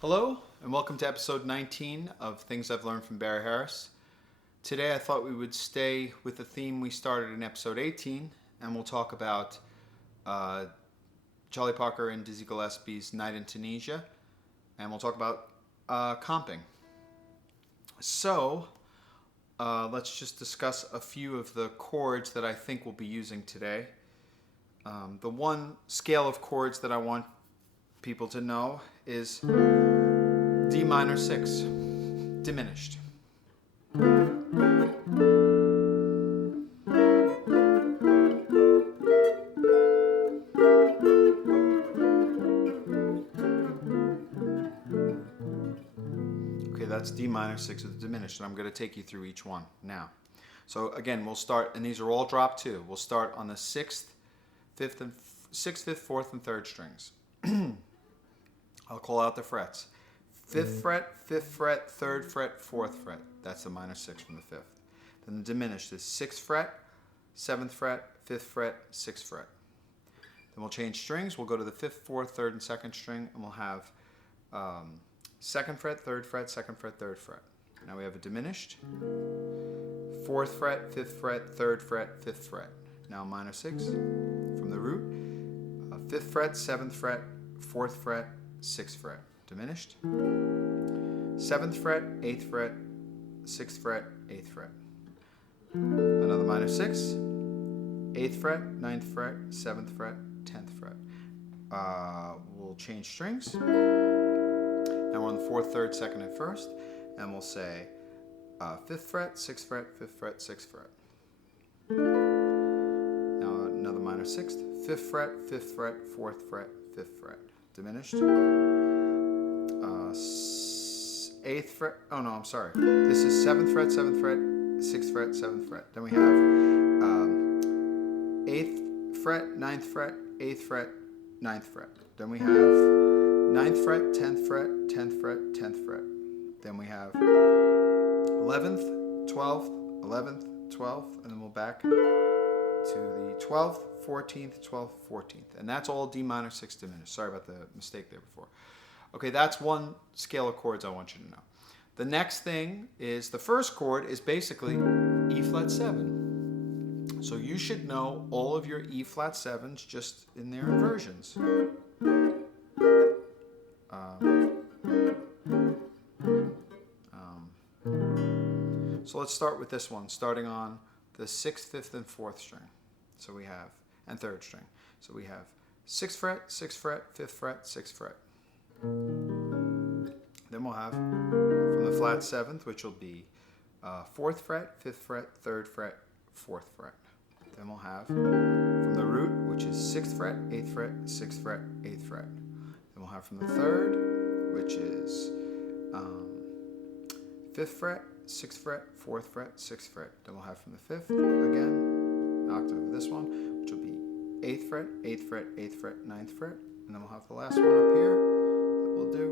Hello, and welcome to episode 19 of Things I've Learned from Barry Harris. Today I thought we would stay with the theme we started in episode 18, and we'll talk about Charlie Parker and Dizzy Gillespie's Night in Tunisia, and we'll talk about comping. So, let's just discuss a few of the chords that I think we'll be using today. The one scale of chords that I want people to know is D minor 6, diminished. Okay, that's D minor 6 with diminished, and I'm going to take you through each one now. So again, we'll start, and these are all drop 2. We'll start on the 6th, 5th, 4th, and 3rd strings. I'll call out the frets. 5th fret, 5th fret, 3rd fret, 4th fret. That's the minor 6 from the 5th. Then the diminished is 6th fret, 7th fret, 5th fret, 6th fret. Then we'll change strings. We'll go to the 5th, 4th, 3rd, and 2nd string, and we'll have 2nd fret, 3rd fret, 2nd fret, 3rd fret. Now we have a diminished. 4th fret, 5th fret, 3rd fret, 5th fret. Now minor 6 from the root. 5th fret, 7th fret, 4th fret, 6th fret. Diminished. 7th fret, 8th fret, 6th fret, 8th fret. Another minor 6. 8th fret, 9th fret, 7th fret, 10th fret. We'll change strings. Now we're on the 4th, 3rd, 2nd, and 1st. And we'll say 5th fret, 6th fret, 5th fret, 6th fret. Now another minor 6th. 5th fret, 5th fret, 4th fret, 5th fret. Diminished. 8th fret. Oh no, I'm sorry. This is 7th fret, 7th fret, 6th fret, 7th fret. Then we have 8th fret, 9th fret, 8th fret, 9th fret. Then we have 9th fret, 10th fret, 10th fret, 10th fret. Then we have 11th, 12th, 11th, 12th, and then we'll back to the 12th, 14th, 12th, 14th. And that's all D minor 6 diminished. Sorry about the mistake there before. Okay, that's one scale of chords I want you to know. The next thing is the first chord is basically E flat 7. So you should know all of your E flat 7s just in their inversions. So let's start with this one, starting on the 6th, 5th, and 4th string. So we have, and 3rd string. So we have 6th fret, 6th fret, 5th fret, 6th fret. Then we'll have from the flat 7th, which will be 4th fret, 5th fret, 3rd fret, 4th fret. Then we'll have from the root, which is 6th fret, 8th fret, 6th fret, 8th fret. Then we'll have from the 3rd, which is 5th fret, 6th fret, 4th fret, 6th fret. Then we'll have from the 5th, again, an octave of this one, which will be 8th fret, 8th fret, 8th fret, 9th fret. And then we'll have the last one up here that we'll do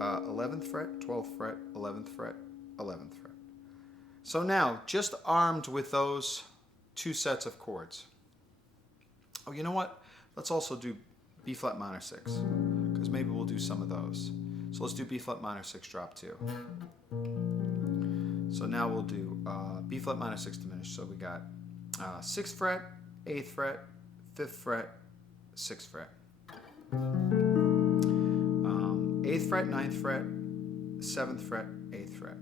11th fret, 12th fret, 11th fret, 11th fret. So now, just armed with those two sets of chords. Oh, you know what? Let's also do B flat minor 6, because maybe we'll do some of those. So let's do B flat minor 6 drop 2. So now we'll do B flat minor 6 diminished. So we got 6th fret, 8th fret, 5th fret, 6th fret. 8th fret, 9th fret, 7th fret, 8th fret.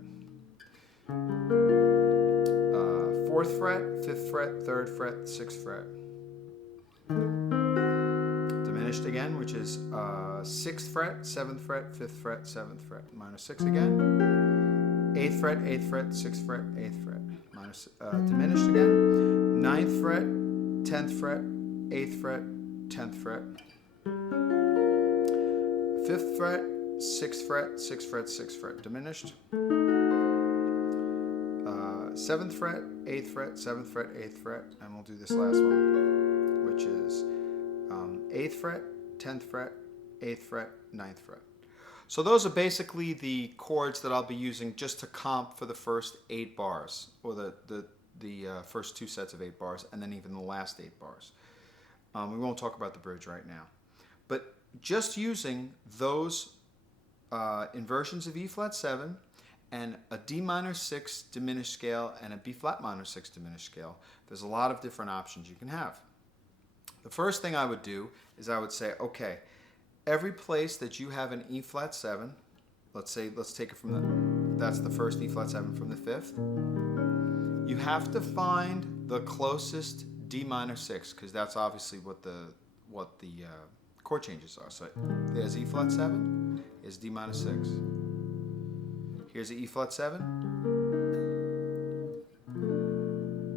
4th fret, 5th fret, 3rd fret, 6th fret. Diminished again, which is 6th fret, 7th fret, 5th fret, 7th fret. Minor 6 again. 8th fret, 8th fret, 6th fret, 8th fret. Diminished again. 9th fret, 10th fret, 8th fret, 10th fret. 5th fret, 6th fret, 6th fret, 6th fret. Diminished. 7th fret, 8th fret, 7th fret, 8th fret. And we'll do this last one, which is 8th fret, 10th fret, 8th fret, 9th fret. So those are basically the chords that I'll be using just to comp for the first 8 bars, or the first 2 sets of 8 bars, and then even the last 8 bars. We won't talk about the bridge right now. But just using those inversions of E flat 7 and a D minor 6 diminished scale and a B flat minor 6 diminished scale. There's a lot of different options you can have. The first thing I would do is I would say, okay, every place that you have an E flat 7, let's take it from that's the first E flat 7 from the 5th. You have to find the closest D minor 6, because that's obviously what the chord changes are. So there's E flat 7, here's D minor 6. Here's the E flat 7,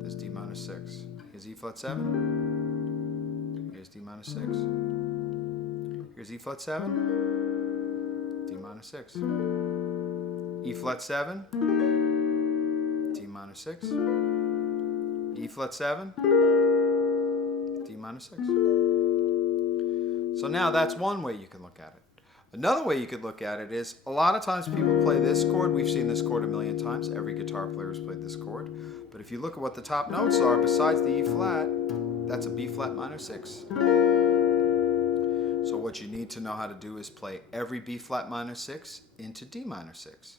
there's D minor 6. Here's E flat 7, here's D minor 6. Here's E flat 7, D minor 6. E flat 7, D minor 6. E flat 7, D minor 6. So now that's one way you can look at it. Another way you could look at it is a lot of times people play this chord. We've seen this chord a million times. Every guitar player has played this chord. But if you look at what the top notes are, besides the E flat, that's a B flat minor 6. So what you need to know how to do is play every B flat minor 6 into D minor 6.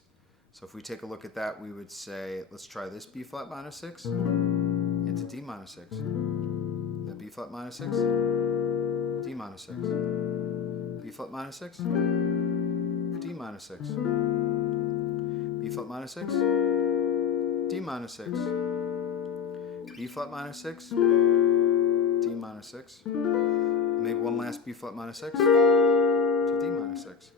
So if we take a look at that, we would say, let's try this B flat minor 6 into D minor 6. Then B flat minor 6, D minor 6. B flat minor 6, D minor 6. B flat minor 6, D minor 6. B flat minor 6, D minor 6. Maybe one last B flat minor 6 to D minor 6.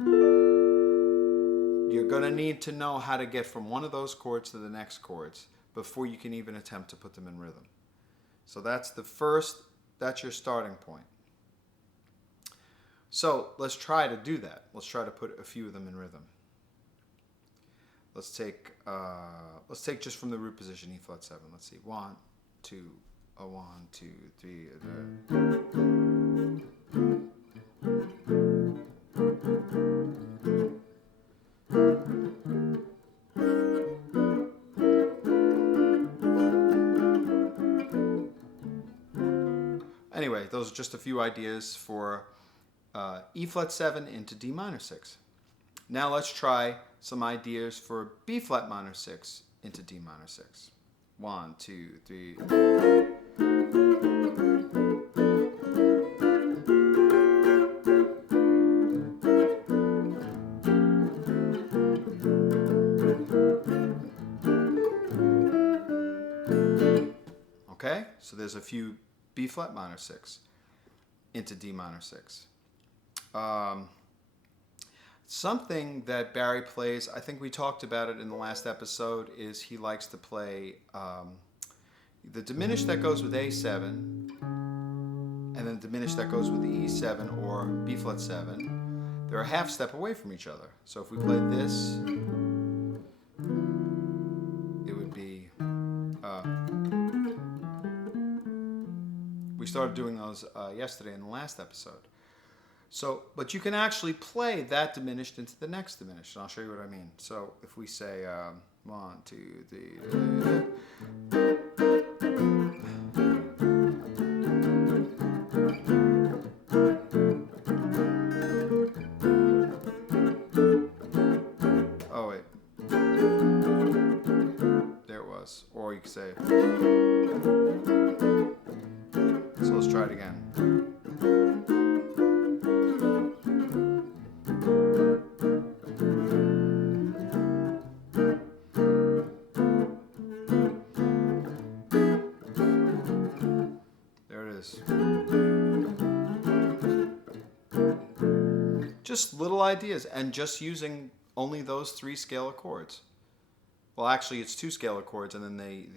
You're going to need to know how to get from one of those chords to the next chords before you can even attempt to put them in rhythm. So that's your starting point. So let's try to do that. Let's try to put a few of them in rhythm. Let's take just from the root position E flat 7. Let's see. 1, 2, 1, 2, 3. Anyway, those are just a few ideas for E flat 7 into D minor 6. Now let's try some ideas for B flat minor 6 into D minor 6. 1, 2, 3. Okay, so there's a few B flat minor 6 into D minor 6. Something that Barry plays, I think we talked about it in the last episode, is he likes to play the diminished that goes with A7 and then diminished that goes with the E7 or B flat 7. They're a half step away from each other. So if we play this, it would be... we started doing those yesterday in the last episode. So, but you can actually play that diminished into the next diminished, and I'll show you what I mean. So, if we say 1, 2, 3. Oh wait, there it was. Or you could say. So let's try it again. Just little ideas, and just using only those 3 scalar chords. Well, actually, it's 2 scalar chords and then the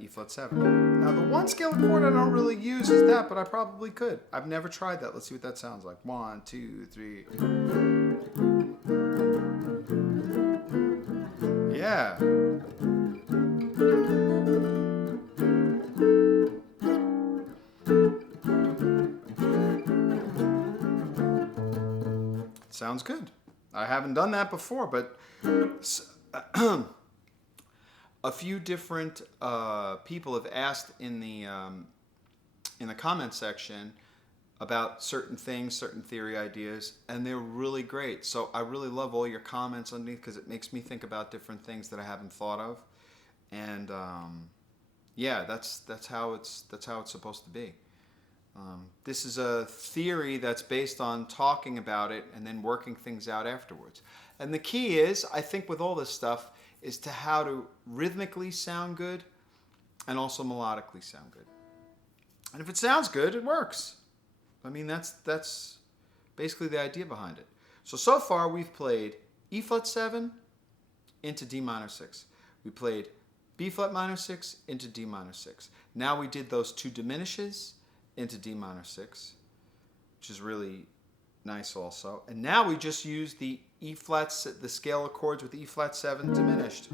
E flat 7. Now, the 1 scalar chord I don't really use is that, but I probably could. I've never tried that. Let's see what that sounds like. 1, 2, 3. Yeah. Sounds good. I haven't done that before, but a few different people have asked in the comment section about certain things, certain theory ideas, and they're really great. So I really love all your comments underneath because it makes me think about different things that I haven't thought of. And yeah, that's how it's supposed to be. This is a theory that's based on talking about it and then working things out afterwards. And the key is, I think, with all this stuff, is to how to rhythmically sound good and also melodically sound good. And if it sounds good, it works. I mean, that's basically the idea behind it. So far we've played E flat 7 into D minor 6. We played B flat minor 6 into D minor 6. Now we did those two diminishes into D minor 6, which is really nice also. And now we just use the E flats, the scale of chords with E flat 7 diminished,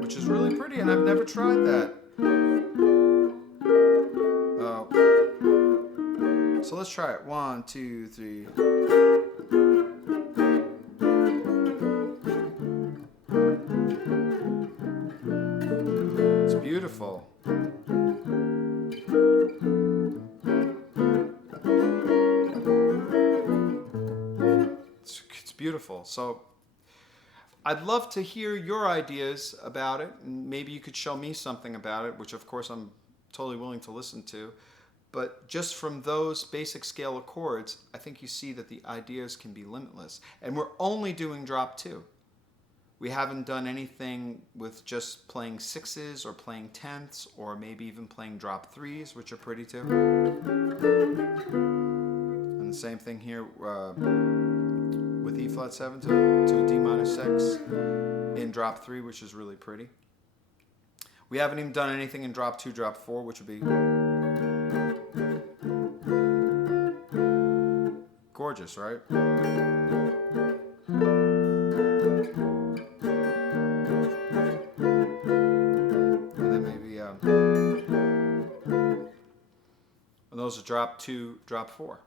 which is really pretty, and I've never tried that. So let's try it. 1, 2, 3. It's beautiful. It's beautiful. So I'd love to hear your ideas about it, and maybe you could show me something about it, which of course I'm totally willing to listen to. But just from those basic scale of chords, I think you see that the ideas can be limitless. And we're only doing drop 2. We haven't done anything with just playing 6s or playing 10ths or maybe even playing drop 3s, which are pretty too. And the same thing here with E flat 7 to D minor 6 in drop 3, which is really pretty. We haven't even done anything in drop 2, drop 4, which would be gorgeous, right? And then maybe and those are drop 2, drop 4.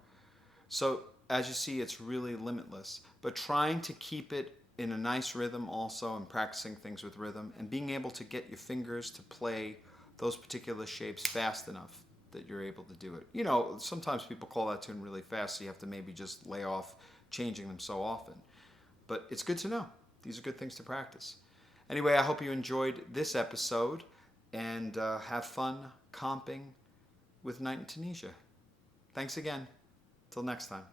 So as you see, it's really limitless, but trying to keep it in a nice rhythm also, and practicing things with rhythm and being able to get your fingers to play those particular shapes fast enough that you're able to do it. You know, sometimes people call that tune really fast, so you have to maybe just lay off changing them so often. But it's good to know. These are good things to practice. Anyway, I hope you enjoyed this episode, and have fun comping with Night in Tunisia. Thanks again. Till next time.